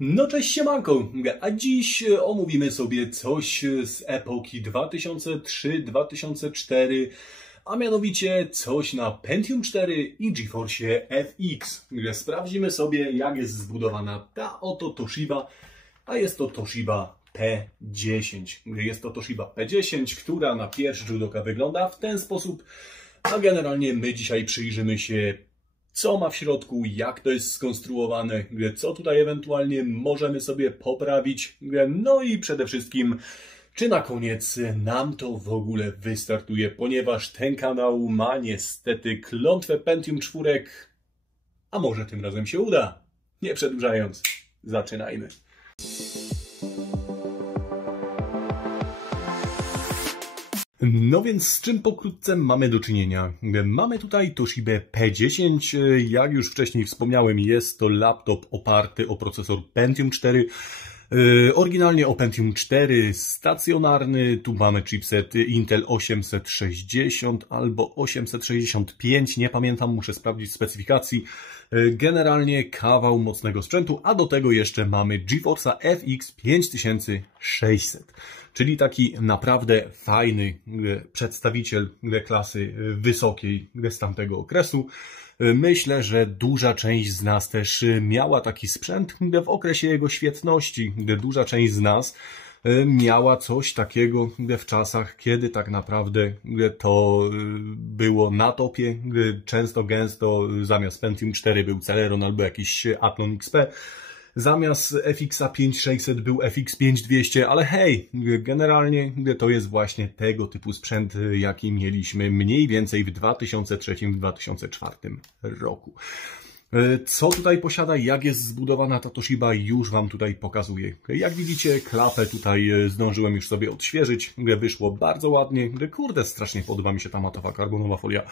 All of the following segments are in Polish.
No cześć siemanko, a dziś omówimy sobie coś z epoki 2003-2004, a mianowicie coś na Pentium 4 i GeForce FX. Sprawdzimy sobie, jak jest zbudowana ta oto Toshiba, a jest to Toshiba P10. Jest to Toshiba P10, która na pierwszy rzut oka wygląda w ten sposób, a generalnie my dzisiaj przyjrzymy się, co ma w środku, jak to jest skonstruowane, co tutaj ewentualnie możemy sobie poprawić, no i przede wszystkim, czy na koniec nam to w ogóle wystartuje, ponieważ ten kanał ma niestety klątwę Pentium 4, a może tym razem się uda. Nie przedłużając, zaczynajmy. No więc z czym pokrótce mamy do czynienia? Mamy tutaj Toshibę P10, jak już wcześniej wspomniałem, jest to laptop oparty o procesor Pentium 4, oryginalnie o Pentium 4 stacjonarny, tu mamy chipset Intel 860 albo 865, nie pamiętam, muszę sprawdzić specyfikacji. Generalnie kawał mocnego sprzętu, a do tego jeszcze mamy GeForce'a FX 5600. Czyli taki naprawdę fajny przedstawiciel klasy wysokiej z tamtego okresu. Myślę, że duża część z nas też miała taki sprzęt w okresie jego świetności. Duża część z nas miała coś takiego w czasach, kiedy tak naprawdę to było na topie. Często, gęsto zamiast Pentium 4 był Celeron albo jakiś Athlon XP. Zamiast FX-a 5600 był FX 5200, ale hej, generalnie to jest właśnie tego typu sprzęt, jaki mieliśmy mniej więcej w 2003-2004 roku. Co tutaj posiada, jak jest zbudowana ta Toshiba, już Wam tutaj pokazuję. Jak widzicie, klapę tutaj zdążyłem już sobie odświeżyć, wyszło bardzo ładnie. Kurde, strasznie podoba mi się ta matowa karbonowa folia.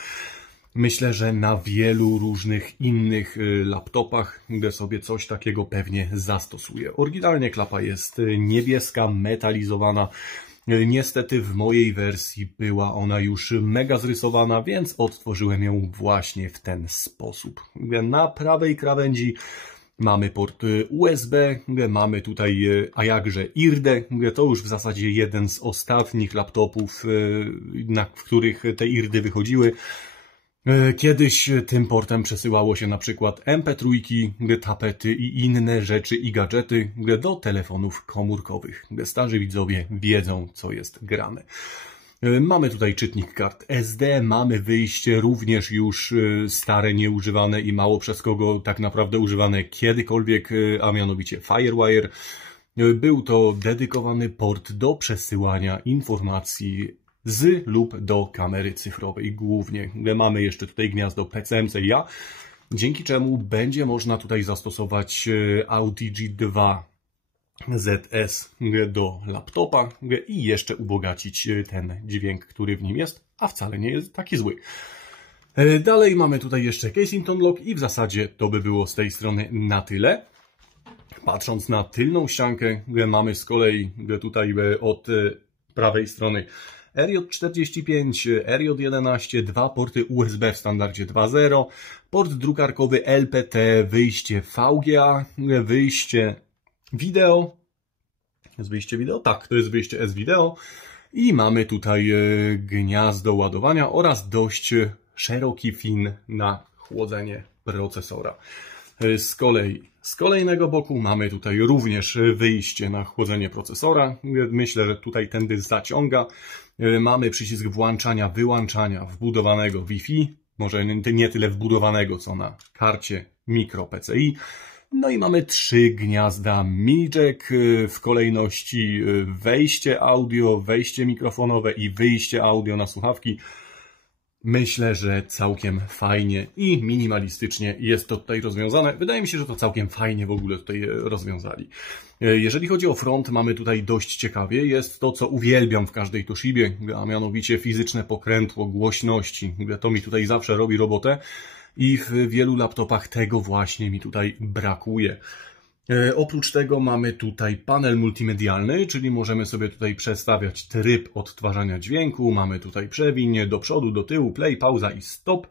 Myślę, że na wielu różnych innych laptopach sobie coś takiego pewnie zastosuję. Oryginalnie klapa jest niebieska, metalizowana. Niestety w mojej wersji była ona już mega zrysowana, więc odtworzyłem ją właśnie w ten sposób. Na prawej krawędzi mamy port USB, mamy tutaj, a jakże IRDE, to już w zasadzie jeden z ostatnich laptopów, w których te IRDy wychodziły. Kiedyś tym portem przesyłało się na przykład MP3, tapety i inne rzeczy i gadżety do telefonów komórkowych. Starzy widzowie wiedzą, co jest grane. Mamy tutaj czytnik kart SD, mamy wyjście również już stare, nieużywane i mało przez kogo tak naprawdę używane kiedykolwiek, a mianowicie FireWire. Był to dedykowany port do przesyłania informacji z lub do kamery cyfrowej głównie. Mamy jeszcze tutaj gniazdo PCMCIA, dzięki czemu będzie można tutaj zastosować Audigi 2 ZS do laptopa i jeszcze ubogacić ten dźwięk, który w nim jest, a wcale nie jest taki zły. Dalej mamy tutaj jeszcze Casington Lock i w zasadzie to by było z tej strony na tyle. Patrząc na tylną ściankę, mamy z kolei tutaj od prawej strony RJ45, RJ11, dwa porty USB w standardzie 2.0, port drukarkowy LPT, wyjście VGA, wyjście wideo. Jest wyjście wideo? Tak, to jest wyjście S-Video. I mamy tutaj gniazdo ładowania oraz dość szeroki fin na chłodzenie procesora. Z kolejnego boku mamy tutaj również wyjście na chłodzenie procesora. Myślę, że tutaj tędy zaciąga. Mamy przycisk włączania, wyłączania wbudowanego Wi-Fi. Może nie tyle wbudowanego, co na karcie micro PCI. No i mamy trzy gniazda mini jack w kolejności wejście audio, wejście mikrofonowe i wyjście audio na słuchawki. Myślę, że całkiem fajnie i minimalistycznie jest to tutaj rozwiązane. Wydaje mi się, że to całkiem fajnie w ogóle tutaj rozwiązali. Jeżeli chodzi o front, mamy tutaj dość ciekawie. Jest to, co uwielbiam w każdej Toshibie, a mianowicie fizyczne pokrętło głośności. To mi tutaj zawsze robi robotę i w wielu laptopach tego właśnie mi tutaj brakuje. Oprócz tego mamy tutaj panel multimedialny, czyli możemy sobie tutaj przestawiać tryb odtwarzania dźwięku. Mamy tutaj przewiń do przodu, do tyłu, play, pauza i stop.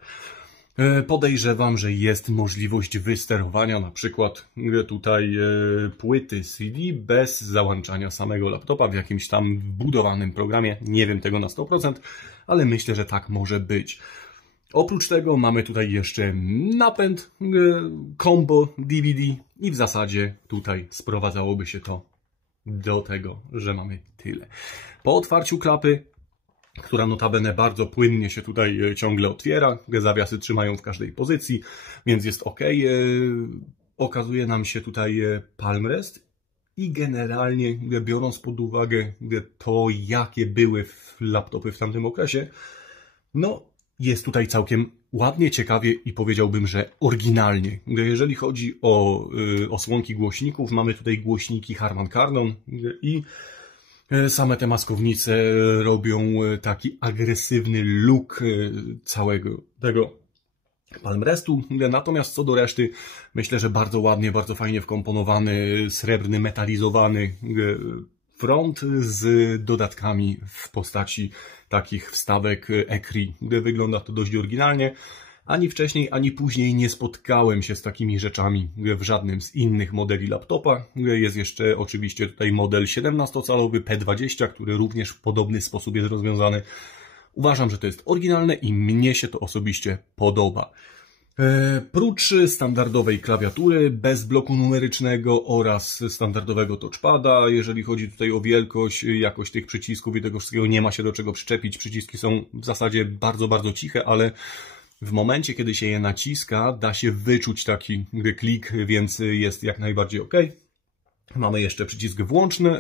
Podejrzewam, że jest możliwość wysterowania na przykład tutaj płyty CD bez załączania samego laptopa w jakimś tam wbudowanym programie. Nie wiem tego na 100%, ale myślę, że tak może być. Oprócz tego mamy tutaj jeszcze napęd combo DVD i w zasadzie tutaj sprowadzałoby się to do tego, że mamy tyle. Po otwarciu klapy, która notabene bardzo płynnie się tutaj ciągle otwiera, zawiasy trzymają w każdej pozycji, więc jest ok. Okazuje nam się tutaj palm rest i generalnie biorąc pod uwagę to, jakie były laptopy w tamtym okresie, no jest tutaj całkiem ładnie, ciekawie i powiedziałbym, że oryginalnie. Jeżeli chodzi o osłonki głośników, mamy tutaj głośniki Harman Kardon i same te maskownice robią taki agresywny look całego tego palm restu. Natomiast co do reszty, myślę, że bardzo ładnie, bardzo fajnie wkomponowany, srebrny, metalizowany front z dodatkami w postaci takich wstawek ECRI. Wygląda to dość oryginalnie. Ani wcześniej, ani później nie spotkałem się z takimi rzeczami w żadnym z innych modeli laptopa. Jest jeszcze oczywiście tutaj model 17-calowy P20, który również w podobny sposób jest rozwiązany. Uważam, że to jest oryginalne i mnie się to osobiście podoba. Prócz standardowej klawiatury bez bloku numerycznego oraz standardowego touchpada, jeżeli chodzi tutaj o wielkość, jakość tych przycisków i tego wszystkiego, nie ma się do czego przyczepić. Przyciski są w zasadzie bardzo, bardzo ciche, ale w momencie, kiedy się je naciska, da się wyczuć taki klik, więc jest jak najbardziej ok. Mamy jeszcze przycisk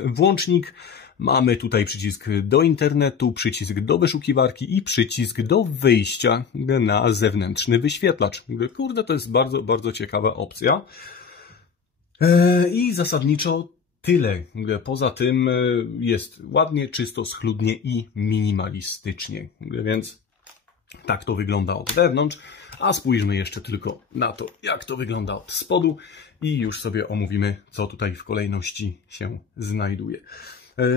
włącznik, mamy tutaj przycisk do internetu, przycisk do wyszukiwarki i przycisk do wyjścia na zewnętrzny wyświetlacz. Kurde, to jest bardzo, bardzo ciekawa opcja. I zasadniczo tyle. Poza tym jest ładnie, czysto, schludnie i minimalistycznie. Więc tak to wygląda od wewnątrz, a spójrzmy jeszcze tylko na to, jak to wygląda od spodu i już sobie omówimy, co tutaj w kolejności się znajduje.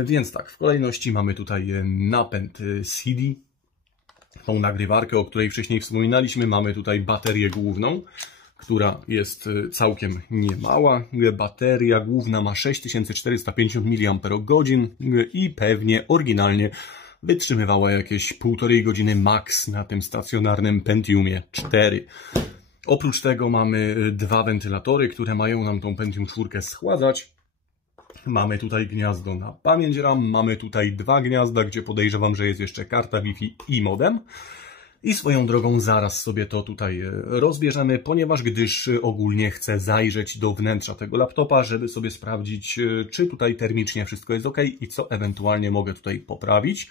Więc tak, w kolejności mamy tutaj napęd CD, tą nagrywarkę, o której wcześniej wspominaliśmy. Mamy tutaj baterię główną, która jest całkiem niemała. Bateria główna ma 6450 mAh i pewnie oryginalnie wytrzymywała jakieś 1,5 godziny max na tym stacjonarnym Pentiumie 4. Oprócz tego mamy dwa wentylatory, które mają nam tą Pentium 4 schładzać. Mamy tutaj gniazdo na pamięć RAM, mamy tutaj dwa gniazda, gdzie podejrzewam, że jest jeszcze karta Wi-Fi i modem. I swoją drogą zaraz sobie to tutaj rozbierzemy, ponieważ gdyż ogólnie chcę zajrzeć do wnętrza tego laptopa, żeby sobie sprawdzić, czy tutaj termicznie wszystko jest ok i co ewentualnie mogę tutaj poprawić.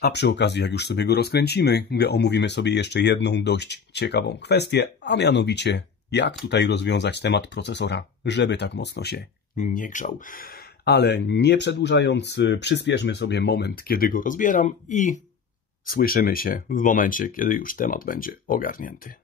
A przy okazji, jak już sobie go rozkręcimy, omówimy sobie jeszcze jedną dość ciekawą kwestię, a mianowicie jak tutaj rozwiązać temat procesora, żeby tak mocno się nie grzał. Ale nie przedłużając, przyspieszmy sobie moment, kiedy go rozbieram i słyszymy się w momencie, kiedy już temat będzie ogarnięty.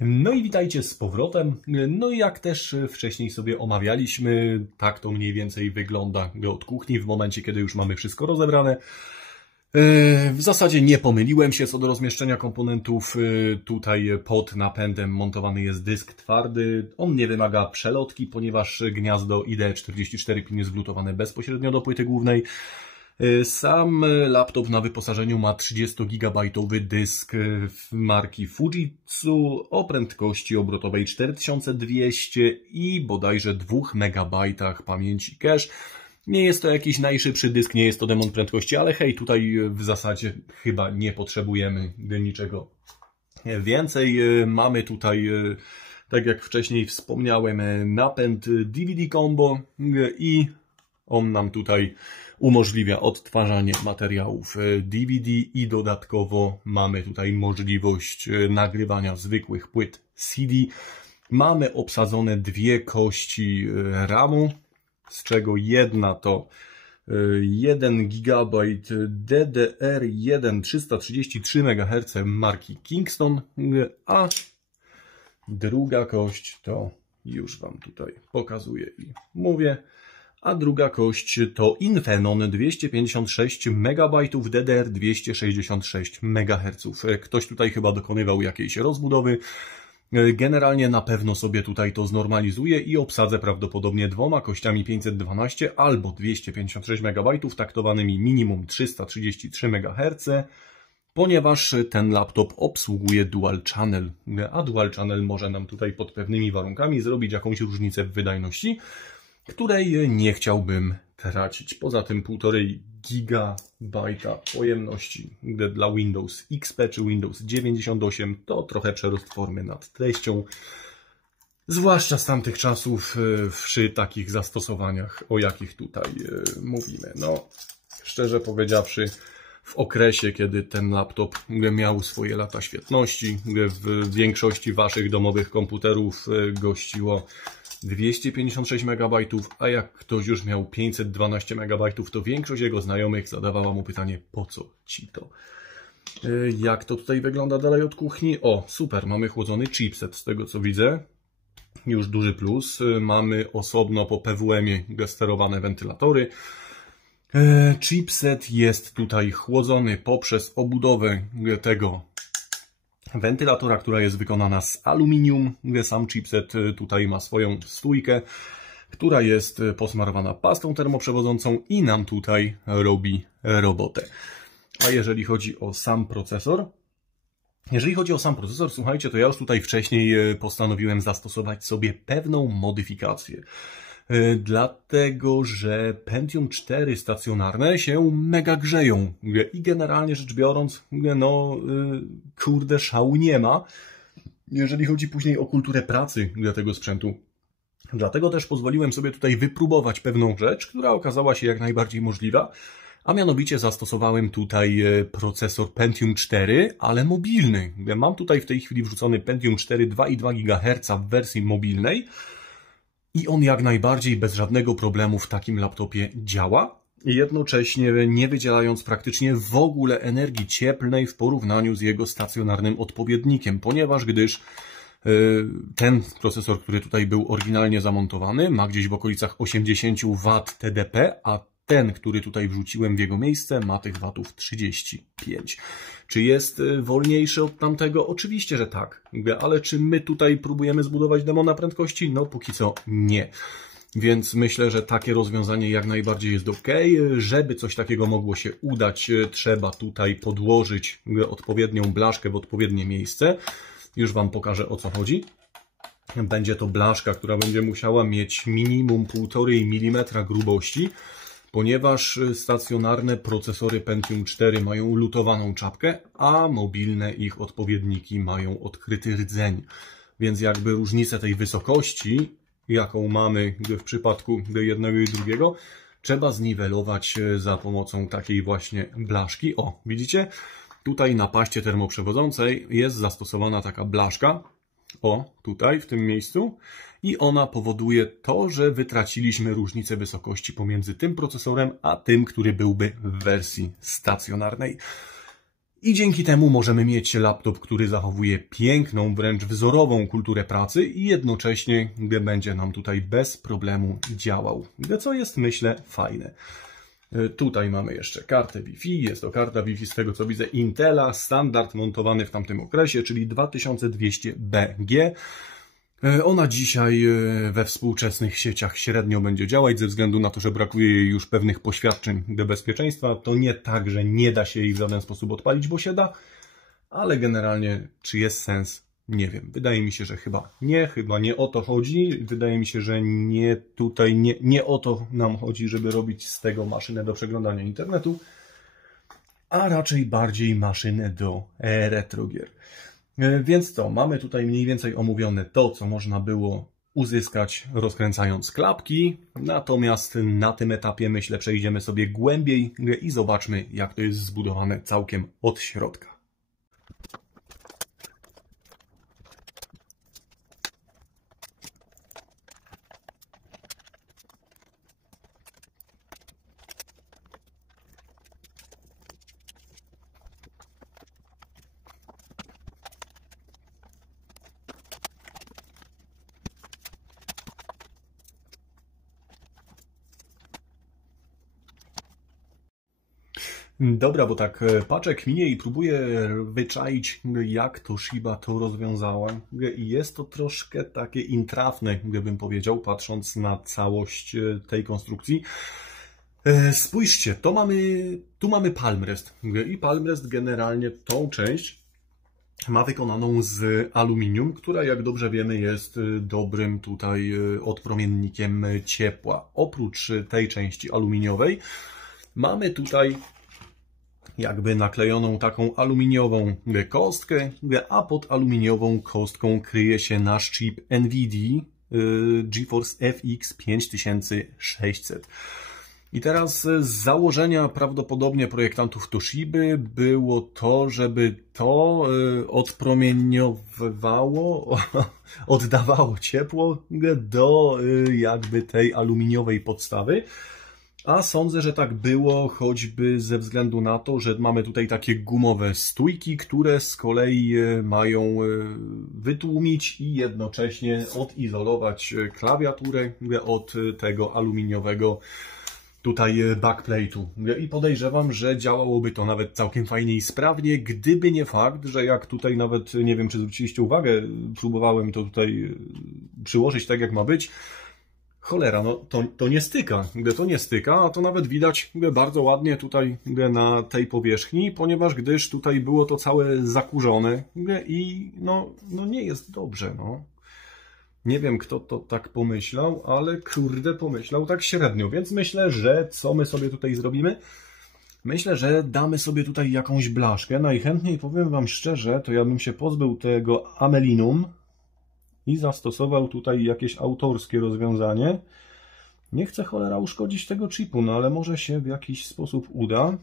No i witajcie z powrotem. No i jak też wcześniej sobie omawialiśmy, tak to mniej więcej wygląda od kuchni w momencie, kiedy już mamy wszystko rozebrane. W zasadzie nie pomyliłem się co do rozmieszczenia komponentów. Tutaj pod napędem montowany jest dysk twardy. On nie wymaga przelotki, ponieważ gniazdo IDE44 pin jest wlutowane bezpośrednio do płyty głównej. Sam laptop na wyposażeniu ma 30-gigabajtowy dysk marki Fujitsu o prędkości obrotowej 4200 i bodajże 2 MB pamięci cache. Nie jest to jakiś najszybszy dysk, nie jest to demon prędkości, ale hej, tutaj w zasadzie chyba nie potrzebujemy niczego więcej. Mamy tutaj, tak jak wcześniej wspomniałem, napęd DVD Combo i on nam tutaj umożliwia odtwarzanie materiałów DVD i dodatkowo mamy tutaj możliwość nagrywania zwykłych płyt CD. Mamy obsadzone dwie kości RAM-u, z czego jedna to 1 GB DDR1 333 MHz marki Kingston, a druga kość to już Wam tutaj pokazuję i mówię, a druga kość to Infineon 256 MB DDR 266 MHz. Ktoś tutaj chyba dokonywał jakiejś rozbudowy. Generalnie na pewno sobie tutaj to znormalizuję i obsadzę prawdopodobnie dwoma kościami 512 albo 256 MB taktowanymi minimum 333 MHz, ponieważ ten laptop obsługuje Dual Channel, a Dual Channel może nam tutaj pod pewnymi warunkami zrobić jakąś różnicę w wydajności, której nie chciałbym tracić. Poza tym 1,5 GB pojemności dla Windows XP czy Windows 98 to trochę przerost formy nad treścią, zwłaszcza z tamtych czasów przy takich zastosowaniach, o jakich tutaj mówimy. No, szczerze powiedziawszy, w okresie, kiedy ten laptop miał swoje lata świetności, w większości Waszych domowych komputerów gościło 256 MB, a jak ktoś już miał 512 MB, to większość jego znajomych zadawała mu pytanie, po co Ci to? Jak to tutaj wygląda dalej od kuchni? O, super, mamy chłodzony chipset z tego co widzę. Już duży plus. Mamy osobno po PWM-ie sterowane wentylatory. Chipset jest tutaj chłodzony poprzez obudowę tego wentylatora, która jest wykonana z aluminium. Sam chipset tutaj ma swoją stójkę, która jest posmarowana pastą termoprzewodzącą i nam tutaj robi robotę. A jeżeli chodzi o sam procesor, słuchajcie, to ja już tutaj wcześniej postanowiłem zastosować sobie pewną modyfikację. Dlatego, że Pentium 4 stacjonarne się mega grzeją i generalnie rzecz biorąc, no kurde, szału nie ma, jeżeli chodzi później o kulturę pracy dla tego sprzętu. Dlatego też pozwoliłem sobie tutaj wypróbować pewną rzecz, która okazała się jak najbardziej możliwa, a mianowicie zastosowałem tutaj procesor Pentium 4, ale mobilny. Mam tutaj w tej chwili wrzucony Pentium 4 2,2 GHz w wersji mobilnej, i on jak najbardziej bez żadnego problemu w takim laptopie działa, jednocześnie nie wydzielając praktycznie w ogóle energii cieplnej w porównaniu z jego stacjonarnym odpowiednikiem, ponieważ ten procesor, który tutaj był oryginalnie zamontowany, ma gdzieś w okolicach 80 W TDP, a ten, który tutaj wrzuciłem w jego miejsce, ma tych watów 35. Czy jest wolniejszy od tamtego? Oczywiście, że tak. Ale czy my tutaj próbujemy zbudować demona prędkości? No póki co nie. Więc myślę, że takie rozwiązanie jak najbardziej jest ok. Żeby coś takiego mogło się udać, trzeba tutaj podłożyć odpowiednią blaszkę w odpowiednie miejsce. Już Wam pokażę, o co chodzi. Będzie to blaszka, która będzie musiała mieć minimum 1,5 mm grubości, ponieważ stacjonarne procesory Pentium 4 mają lutowaną czapkę, a mobilne ich odpowiedniki mają odkryty rdzeń. Więc jakby różnicę tej wysokości, jaką mamy w przypadku jednego i drugiego, trzeba zniwelować za pomocą takiej właśnie blaszki. O, widzicie? Tutaj na paście termoprzewodzącej jest zastosowana taka blaszka. O, tutaj, w tym miejscu. I ona powoduje to, że wytraciliśmy różnicę wysokości pomiędzy tym procesorem, a tym, który byłby w wersji stacjonarnej. I dzięki temu możemy mieć laptop, który zachowuje piękną, wręcz wzorową kulturę pracy i jednocześnie będzie nam tutaj bez problemu działał. Co jest, myślę, fajne. Tutaj mamy jeszcze kartę Wi-Fi. Jest to karta Wi-Fi z tego co widzę Intela, standard montowany w tamtym okresie, czyli 2200BG. Ona dzisiaj we współczesnych sieciach średnio będzie działać ze względu na to, że brakuje jej już pewnych poświadczeń do bezpieczeństwa. To nie tak, że nie da się jej w żaden sposób odpalić, bo się da, ale generalnie czy jest sens? Nie wiem. Wydaje mi się, że chyba nie o to chodzi. Wydaje mi się, że nie o to nam chodzi, żeby robić z tego maszynę do przeglądania internetu, a raczej bardziej maszynę do retrogier. Więc co, mamy tutaj mniej więcej omówione to, co można było uzyskać, rozkręcając klapki. Natomiast na tym etapie, myślę, przejdziemy sobie głębiej i zobaczmy, jak to jest zbudowane całkiem od środka. Dobra, bo tak patrzę, kminię i próbuję wyczaić, jak Toshiba to rozwiązała. I jest to troszkę takie intrafne, gdybym powiedział, patrząc na całość tej konstrukcji. Spójrzcie, tu mamy palmrest. I palmrest generalnie tą część ma wykonaną z aluminium, która, jak dobrze wiemy, jest dobrym tutaj odpromiennikiem ciepła. Oprócz tej części aluminiowej mamy tutaj jakby naklejoną taką aluminiową kostkę, a pod aluminiową kostką kryje się nasz chip NVIDIA GeForce FX 5600. I teraz z założenia prawdopodobnie projektantów Toshiby było to, żeby to odpromieniowywało, oddawało ciepło do jakby tej aluminiowej podstawy. A sądzę, że tak było choćby ze względu na to, że mamy tutaj takie gumowe stójki, które z kolei mają wytłumić i jednocześnie odizolować klawiaturę od tego aluminiowego tutaj backplate'u. I podejrzewam, że działałoby to nawet całkiem fajnie i sprawnie, gdyby nie fakt, że jak tutaj nawet, nie wiem czy zwróciliście uwagę, próbowałem to tutaj przyłożyć tak jak ma być. Cholera, no to nie styka. To nie styka, a to nawet widać bardzo ładnie tutaj na tej powierzchni, ponieważ tutaj było to całe zakurzone i no nie jest dobrze, no. Nie wiem, kto to tak pomyślał, ale kurde pomyślał tak średnio, więc myślę, że co my sobie tutaj zrobimy? Myślę, że damy sobie tutaj jakąś blaszkę. Najchętniej, powiem Wam szczerze, to ja bym się pozbył tego amelinum i zastosował tutaj jakieś autorskie rozwiązanie. Nie chcę cholera uszkodzić tego chipu, no ale może się w jakiś sposób uda.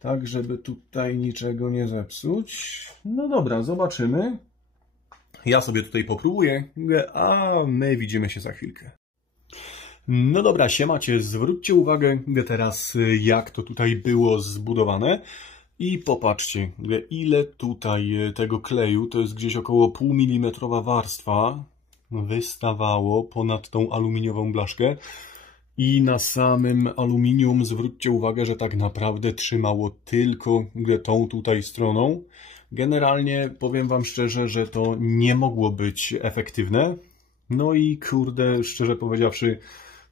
Tak, żeby tutaj niczego nie zepsuć. No dobra, zobaczymy. Ja sobie tutaj popróbuję, a my widzimy się za chwilkę. No dobra, siemacie, zwróćcie uwagę teraz, jak to tutaj było zbudowane. I popatrzcie, ile tutaj tego kleju, to jest gdzieś około półmilimetrowa warstwa, wystawało ponad tą aluminiową blaszkę. I na samym aluminium zwróćcie uwagę, że tak naprawdę trzymało tylko tą tutaj stroną. Generalnie powiem Wam szczerze, że to nie mogło być efektywne. No i kurde, szczerze powiedziawszy,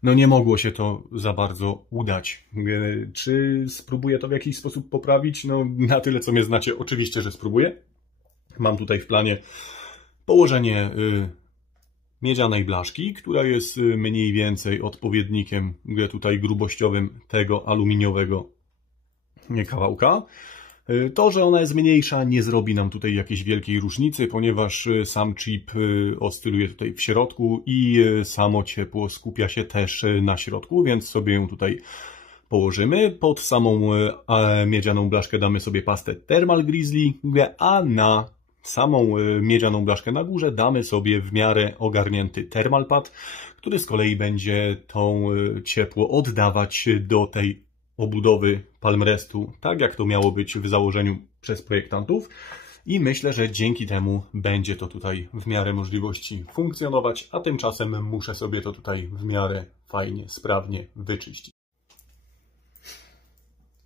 no nie mogło się to za bardzo udać. Czy spróbuję to w jakiś sposób poprawić? No na tyle co mnie znacie, oczywiście, że spróbuję. Mam tutaj w planie położenie miedzianej blaszki, która jest mniej więcej odpowiednikiem tutaj grubościowym tego aluminiowego kawałka. To, że ona jest mniejsza, nie zrobi nam tutaj jakiejś wielkiej różnicy, ponieważ sam chip oscyluje tutaj w środku i samo ciepło skupia się też na środku, więc sobie ją tutaj położymy. Pod samą miedzianą blaszkę damy sobie pastę Thermal Grizzly, a na samą miedzianą blaszkę na górze damy sobie w miarę ogarnięty Thermal Pad, który z kolei będzie tą ciepło oddawać do tej obudowy palmrestu, tak jak to miało być w założeniu przez projektantów. I myślę, że dzięki temu będzie to tutaj w miarę możliwości funkcjonować, a tymczasem muszę sobie to tutaj w miarę fajnie, sprawnie wyczyścić.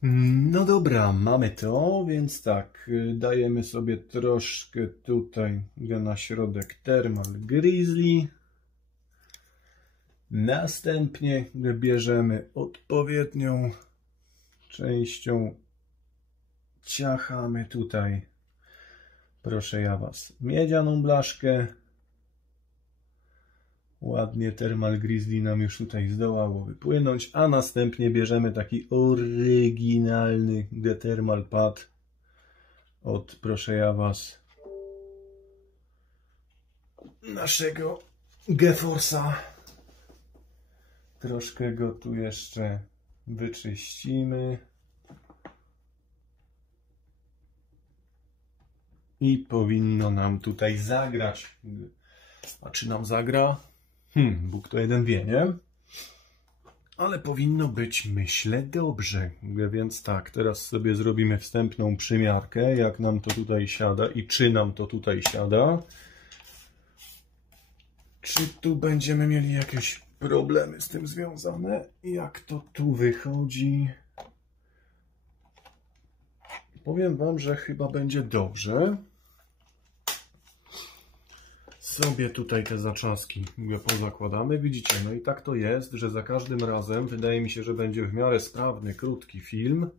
No dobra, mamy to, więc tak, dajemy sobie troszkę tutaj na środek Thermal Grizzly. Następnie bierzemy odpowiednią częścią, ciachamy tutaj, proszę ja Was, miedzianą blaszkę. Ładnie Thermal Grizzly nam już tutaj zdołało wypłynąć, a następnie bierzemy taki oryginalny Thermal Pad od, proszę ja Was, naszego GeForce'a. Troszkę go tu jeszcze wyczyścimy. I powinno nam tutaj zagrać. A czy nam zagra? Bóg to jeden wie, nie? Ale powinno być, myślę, dobrze. Więc tak, teraz sobie zrobimy wstępną przymiarkę, jak nam to tutaj siada i czy nam to tutaj siada. Czy tu będziemy mieli jakieś problemy z tym związane? Jak to tu wychodzi? Powiem Wam, że chyba będzie dobrze. Sobie tutaj te zaczaski pozakładamy. Widzicie, no i tak to jest, że za każdym razem wydaje mi się, że będzie w miarę sprawny, krótki film,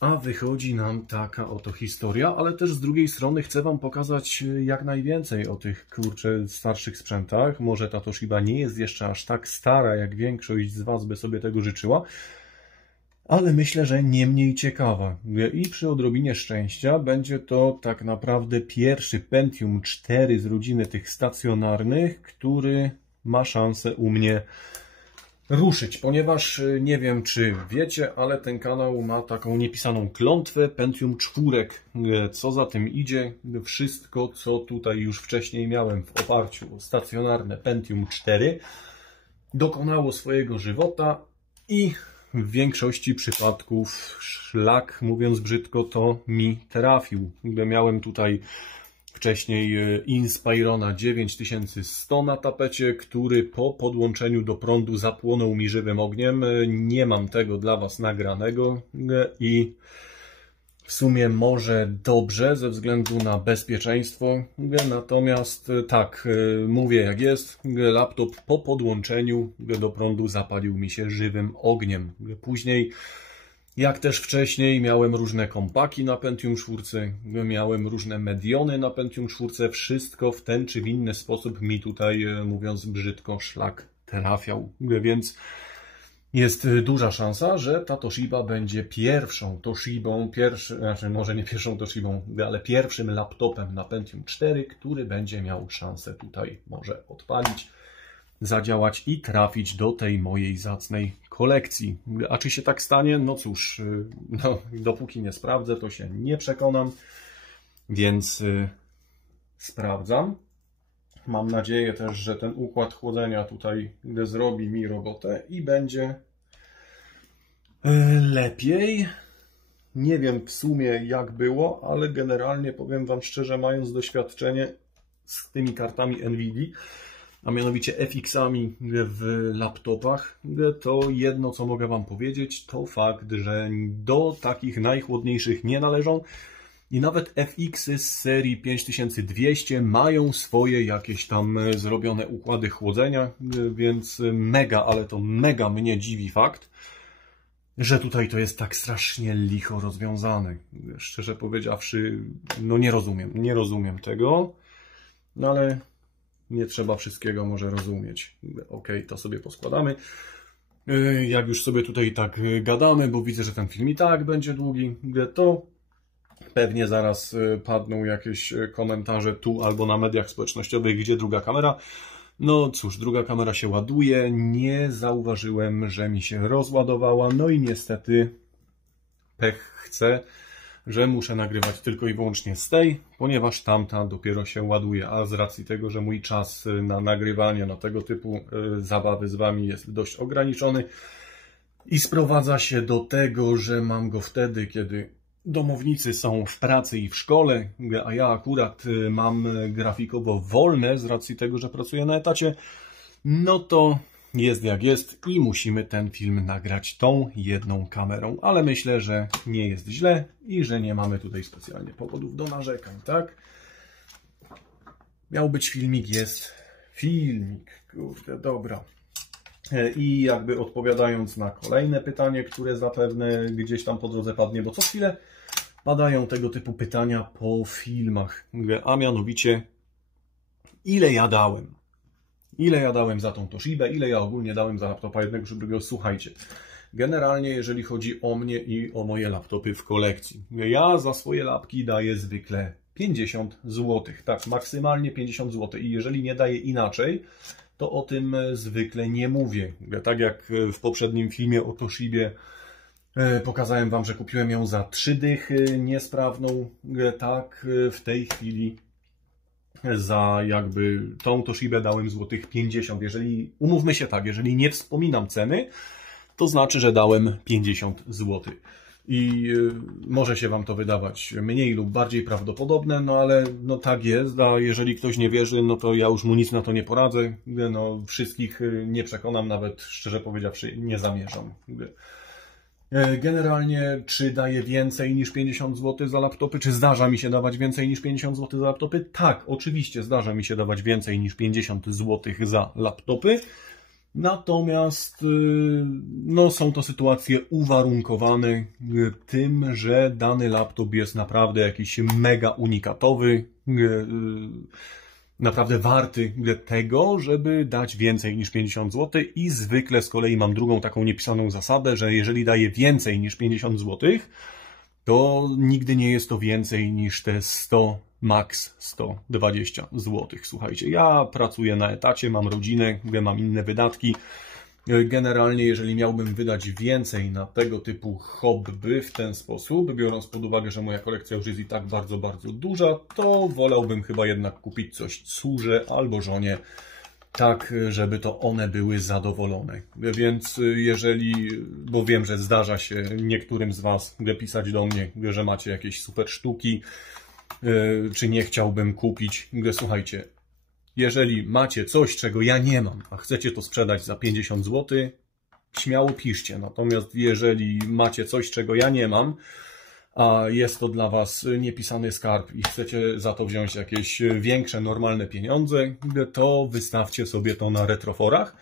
a wychodzi nam taka oto historia, ale też z drugiej strony chcę Wam pokazać jak najwięcej o tych, kurczę, starszych sprzętach. Może ta Toshiba nie jest jeszcze aż tak stara, jak większość z Was by sobie tego życzyła, ale myślę, że nie mniej ciekawa. I przy odrobinie szczęścia będzie to tak naprawdę pierwszy Pentium 4 z rodziny tych stacjonarnych, który ma szansę u mnie ruszyć, ponieważ nie wiem, czy wiecie, ale ten kanał ma taką niepisaną klątwę Pentium 4. Co za tym idzie, wszystko, co tutaj już wcześniej miałem w oparciu o stacjonarne Pentium 4, dokonało swojego żywota i w większości przypadków szlak, mówiąc brzydko, to mi trafił. Miałem tutaj wcześniej Inspirona 9100 na tapecie, który po podłączeniu do prądu zapłonął mi żywym ogniem. Nie mam tego dla Was nagranego i w sumie może dobrze ze względu na bezpieczeństwo. Natomiast tak, mówię jak jest, laptop po podłączeniu do prądu zapalił mi się żywym ogniem. Później, jak też wcześniej, miałem różne kompaki na Pentium 4, miałem różne Mediony na Pentium 4, wszystko w ten czy w inny sposób mi tutaj, mówiąc brzydko, szlak trafiał. Więc jest duża szansa, że ta Toshiba będzie pierwszą Toshibą, znaczy może nie pierwszą Toshibą, ale pierwszym laptopem na Pentium 4, który będzie miał szansę tutaj może odpalić, zadziałać i trafić do tej mojej zacnej kolekcji. A czy się tak stanie? No cóż, no, dopóki nie sprawdzę, to się nie przekonam, więc sprawdzam. Mam nadzieję też, że ten układ chłodzenia tutaj zrobi mi robotę i będzie lepiej. Nie wiem w sumie jak było, ale generalnie powiem Wam szczerze, mając doświadczenie z tymi kartami NVIDIA, a mianowicie FX-ami w laptopach, to jedno co mogę Wam powiedzieć, to fakt, że do takich najchłodniejszych nie należą. I nawet FX-y z serii 5200 mają swoje jakieś tam zrobione układy chłodzenia, więc mega, ale to mega mnie dziwi fakt, że tutaj to jest tak strasznie licho rozwiązane. Szczerze powiedziawszy, no nie rozumiem tego, no ale nie trzeba wszystkiego może rozumieć. Ok, to sobie poskładamy. Jak już sobie tutaj tak gadamy, bo widzę, że ten film i tak będzie długi, to pewnie zaraz padną jakieś komentarze tu albo na mediach społecznościowych, gdzie druga kamera. No cóż, druga kamera się ładuje, nie zauważyłem, że mi się rozładowała, no i niestety pech chce, że muszę nagrywać tylko i wyłącznie z tej, ponieważ tamta dopiero się ładuje, a z racji tego, że mój czas na nagrywanie, na tego typu zabawy z Wami jest dość ograniczony i sprowadza się do tego, że mam go wtedy, kiedy domownicy są w pracy i w szkole, a ja akurat mam grafikowo wolne z racji tego, że pracuję na etacie, no to jest jak jest i musimy ten film nagrać tą jedną kamerą. Ale myślę, że nie jest źle i że nie mamy tutaj specjalnie powodów do narzekań, tak? Miał być filmik, jest filmik, kurde, dobra. I jakby odpowiadając na kolejne pytanie, które zapewne gdzieś tam po drodze padnie, bo co chwilę padają tego typu pytania po filmach, a mianowicie ile ja dałem? Ile ja dałem za tą Toshibę, ile ja ogólnie dałem za laptopa jednego czy drugiego? Słuchajcie, generalnie jeżeli chodzi o mnie i o moje laptopy w kolekcji, ja za swoje lapki daję zwykle 50 zł. Tak, maksymalnie 50 zł. I jeżeli nie daje inaczej, to o tym zwykle nie mówię. Tak jak w poprzednim filmie o Toshibie pokazałem Wam, że kupiłem ją za 3 dychy niesprawną. Tak, w tej chwili za jakby tą Toshibę dałem złotych 50. Jeżeli, umówmy się tak, jeżeli nie wspominam ceny, to znaczy, że dałem 50 zł. I może się Wam to wydawać mniej lub bardziej prawdopodobne, no ale no tak jest, a jeżeli ktoś nie wierzy, no to ja już mu nic na to nie poradzę. No, wszystkich nie przekonam, nawet szczerze powiedziawszy nie zamierzam. Generalnie, czy daję więcej niż 50 zł za laptopy? Czy zdarza mi się dawać więcej niż 50 zł za laptopy? Tak, oczywiście zdarza mi się dawać więcej niż 50 zł za laptopy. Natomiast no, są to sytuacje uwarunkowane tym, że dany laptop jest naprawdę jakiś mega unikatowy, naprawdę warty tego, żeby dać więcej niż 50 zł i zwykle z kolei mam drugą taką niepisaną zasadę, że jeżeli daję więcej niż 50 zł, to nigdy nie jest to więcej niż te 100, max 120 zł. Słuchajcie, ja pracuję na etacie, mam rodzinę, mam inne wydatki. Generalnie, jeżeli miałbym wydać więcej na tego typu hobby w ten sposób, biorąc pod uwagę, że moja kolekcja już jest i tak bardzo, bardzo duża, to wolałbym chyba jednak kupić coś córze albo żonie, tak, żeby to one były zadowolone. Więc jeżeli, bo wiem, że zdarza się niektórym z Was pisać do mnie, że macie jakieś super sztuki, czy nie chciałbym kupić, słuchajcie, jeżeli macie coś, czego ja nie mam, a chcecie to sprzedać za 50 zł, śmiało piszcie. Natomiast jeżeli macie coś, czego ja nie mam, a jest to dla Was niepisany skarb i chcecie za to wziąć jakieś większe, normalne pieniądze, to wystawcie sobie to na retroforach,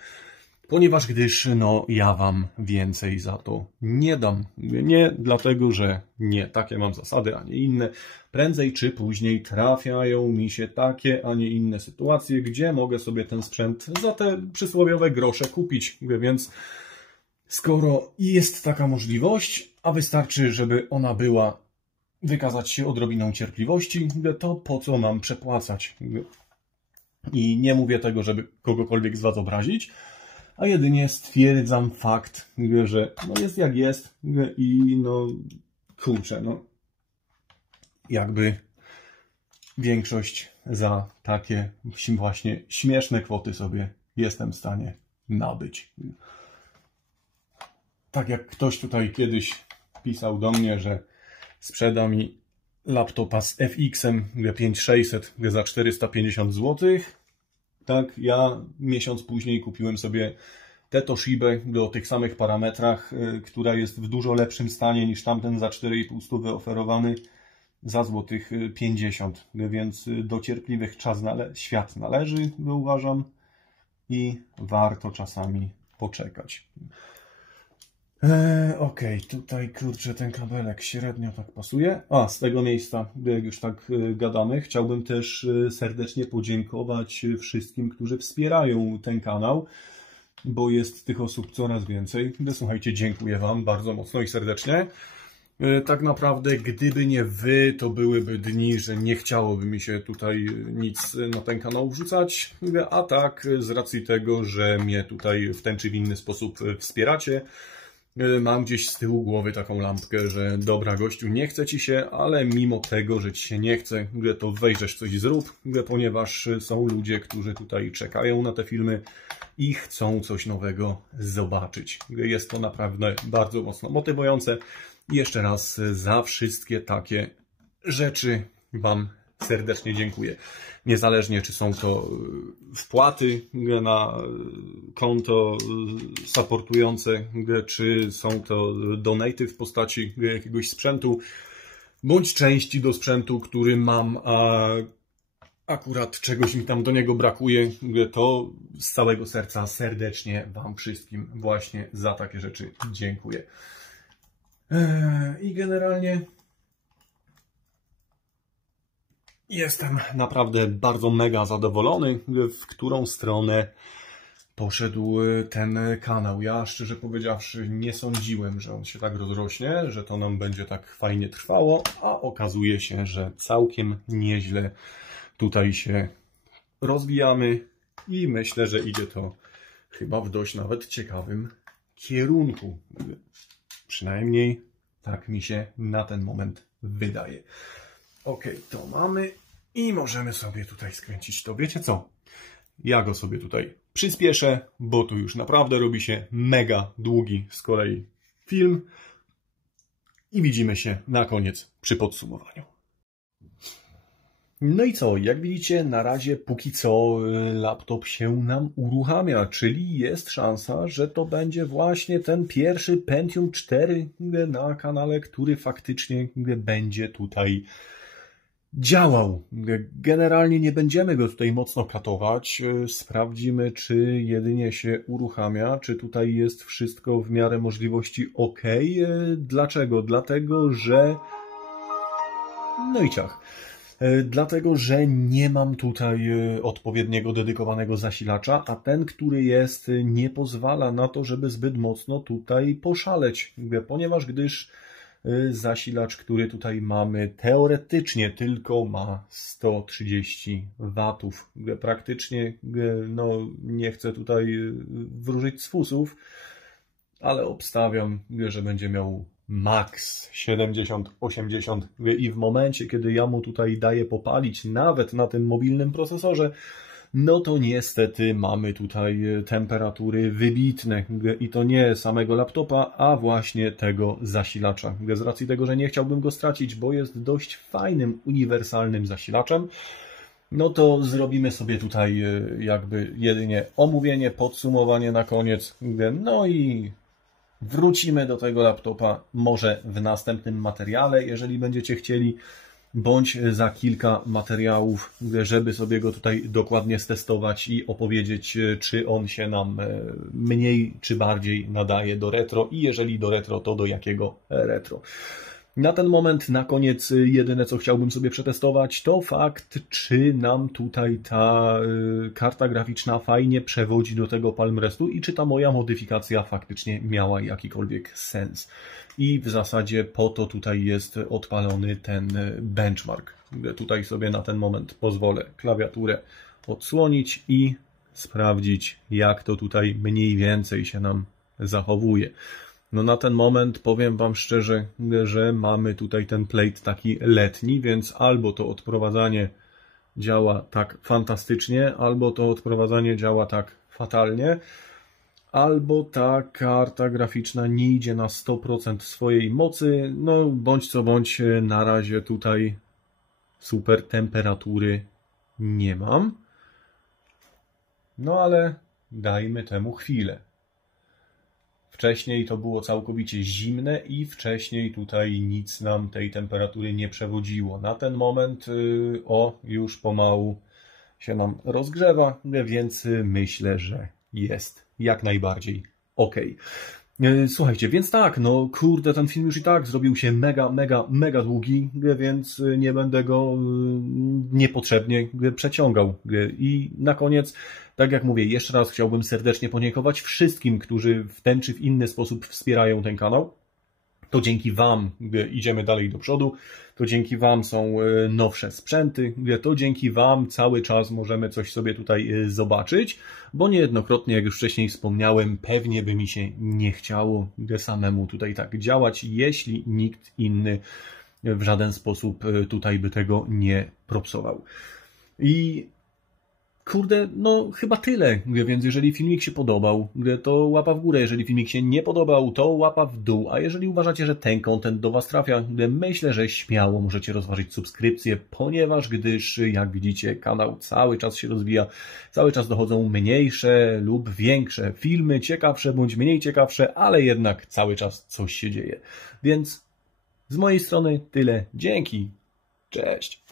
ponieważ gdyż no, ja Wam więcej za to nie dam. Nie dlatego, że nie takie mam zasady, a nie inne. Prędzej czy później trafiają mi się takie, a nie inne sytuacje, gdzie mogę sobie ten sprzęt za te przysłowiowe grosze kupić. Więc skoro jest taka możliwość, a wystarczy, żeby ona była, wykazać się odrobiną cierpliwości, to po co mam przepłacać? I nie mówię tego, żeby kogokolwiek z Was obrazić, a jedynie stwierdzam fakt, że no jest jak jest i no kurczę, no jakby większość za takie właśnie śmieszne kwoty sobie jestem w stanie nabyć. Tak jak ktoś tutaj kiedyś pisał do mnie, że sprzeda mi laptopa z FX-em 5600 za 450 zł. Tak, ja miesiąc później kupiłem sobie tę Toshibę o tych samych parametrach, która jest w dużo lepszym stanie niż tamten za 4,5 stówy oferowany za złotych 50. Więc do cierpliwych świat należy, uważam, i warto czasami poczekać. Okej, tutaj kurczę, ten kabelek średnio tak pasuje. A, z tego miejsca, jak już tak gadamy, chciałbym też serdecznie podziękować wszystkim, którzy wspierają ten kanał, bo jest tych osób coraz więcej. Słuchajcie, dziękuję Wam bardzo mocno i serdecznie. Tak naprawdę, gdyby nie Wy, to byłyby dni, że nie chciałoby mi się tutaj nic na ten kanał wrzucać, a tak z racji tego, że mnie tutaj w ten czy w inny sposób wspieracie, mam gdzieś z tyłu głowy taką lampkę, że dobra gościu, nie chce Ci się, ale mimo tego, że Ci się nie chce, to wejdziesz coś zrób, ponieważ są ludzie, którzy tutaj czekają na te filmy i chcą coś nowego zobaczyć. Jest to naprawdę bardzo mocno motywujące. I jeszcze raz za wszystkie takie rzeczy Wam serdecznie dziękuję. Niezależnie, czy są to wpłaty na konto supportujące, czy są to donaty w postaci jakiegoś sprzętu, bądź części do sprzętu, który mam, a akurat czegoś mi tam do niego brakuje, to z całego serca serdecznie Wam wszystkim właśnie za takie rzeczy dziękuję. I generalnie jestem naprawdę bardzo mega zadowolony, w którą stronę poszedł ten kanał. Ja szczerze powiedziawszy nie sądziłem, że on się tak rozrośnie, że to nam będzie tak fajnie trwało, a okazuje się, że całkiem nieźle tutaj się rozwijamy i myślę, że idzie to chyba w dość nawet ciekawym kierunku. Przynajmniej tak mi się na ten moment wydaje. Ok, to mamy i możemy sobie tutaj skręcić to. Wiecie co? Ja go sobie tutaj przyspieszę, bo tu już naprawdę robi się mega długi z kolei film. I widzimy się na koniec przy podsumowaniu. No i co? Jak widzicie, na razie póki co laptop się nam uruchamia, czyli jest szansa, że to będzie właśnie ten pierwszy Pentium 4 na kanale, który faktycznie będzie tutaj działał. Generalnie nie będziemy go tutaj mocno katować. Sprawdzimy, czy jedynie się uruchamia, czy tutaj jest wszystko w miarę możliwości ok. Dlaczego? Dlatego, że... No i ciach. Dlatego, że nie mam tutaj odpowiedniego dedykowanego zasilacza, a ten, który jest, nie pozwala na to, żeby zbyt mocno tutaj poszaleć, ponieważ gdyż zasilacz, który tutaj mamy, teoretycznie tylko ma 130 watów. Praktycznie, no nie chcę tutaj wróżyć z fusów, ale obstawiam, że będzie miał max 70-80 i w momencie, kiedy ja mu tutaj daję popalić nawet na tym mobilnym procesorze, no to niestety mamy tutaj temperatury wybitne i to nie samego laptopa, a właśnie tego zasilacza. Z racji tego, że nie chciałbym go stracić, bo jest dość fajnym, uniwersalnym zasilaczem, no to zrobimy sobie tutaj jakby jedynie omówienie, podsumowanie na koniec, no i wrócimy do tego laptopa może w następnym materiale, jeżeli będziecie chcieli, bądź za kilka materiałów, żeby sobie go tutaj dokładnie stestować i opowiedzieć, czy on się nam mniej czy bardziej nadaje do retro i jeżeli do retro, to do jakiego retro. Na ten moment, na koniec, jedyne co chciałbym sobie przetestować, to fakt, czy nam tutaj ta karta graficzna fajnie przewodzi do tego Palm Restu i czy ta moja modyfikacja faktycznie miała jakikolwiek sens. I w zasadzie po to tutaj jest odpalony ten benchmark. Tutaj sobie na ten moment pozwolę klawiaturę odsłonić i sprawdzić, jak to tutaj mniej więcej się nam zachowuje. No na ten moment powiem Wam szczerze, że mamy tutaj ten plate taki letni, więc albo to odprowadzanie działa tak fantastycznie, albo to odprowadzanie działa tak fatalnie, albo ta karta graficzna nie idzie na 100% swojej mocy, no bądź co bądź na razie tutaj super temperatury nie mam. No ale dajmy temu chwilę. Wcześniej to było całkowicie zimne i wcześniej tutaj nic nam tej temperatury nie przewodziło. Na ten moment już pomału się nam rozgrzewa, więc myślę, że jest jak najbardziej ok. Słuchajcie, więc tak, no kurde, ten film już i tak zrobił się mega długi, więc nie będę go niepotrzebnie przeciągał. I na koniec, tak jak mówię, jeszcze raz chciałbym serdecznie podziękować wszystkim, którzy w ten czy w inny sposób wspierają ten kanał. To dzięki Wam idziemy dalej do przodu, to dzięki Wam są nowsze sprzęty, to dzięki Wam cały czas możemy coś sobie tutaj zobaczyć, bo niejednokrotnie, jak już wcześniej wspomniałem, pewnie by mi się nie chciało samemu tutaj tak działać, jeśli nikt inny w żaden sposób tutaj by tego nie propsował. I kurde, no chyba tyle, więc jeżeli filmik się podobał, to łapa w górę, jeżeli filmik się nie podobał, to łapa w dół, a jeżeli uważacie, że ten content do Was trafia, myślę, że śmiało możecie rozważyć subskrypcję, ponieważ gdyż, jak widzicie, kanał cały czas się rozwija, cały czas dochodzą mniejsze lub większe filmy, ciekawsze bądź mniej ciekawsze, ale jednak cały czas coś się dzieje. Więc z mojej strony tyle, dzięki, cześć!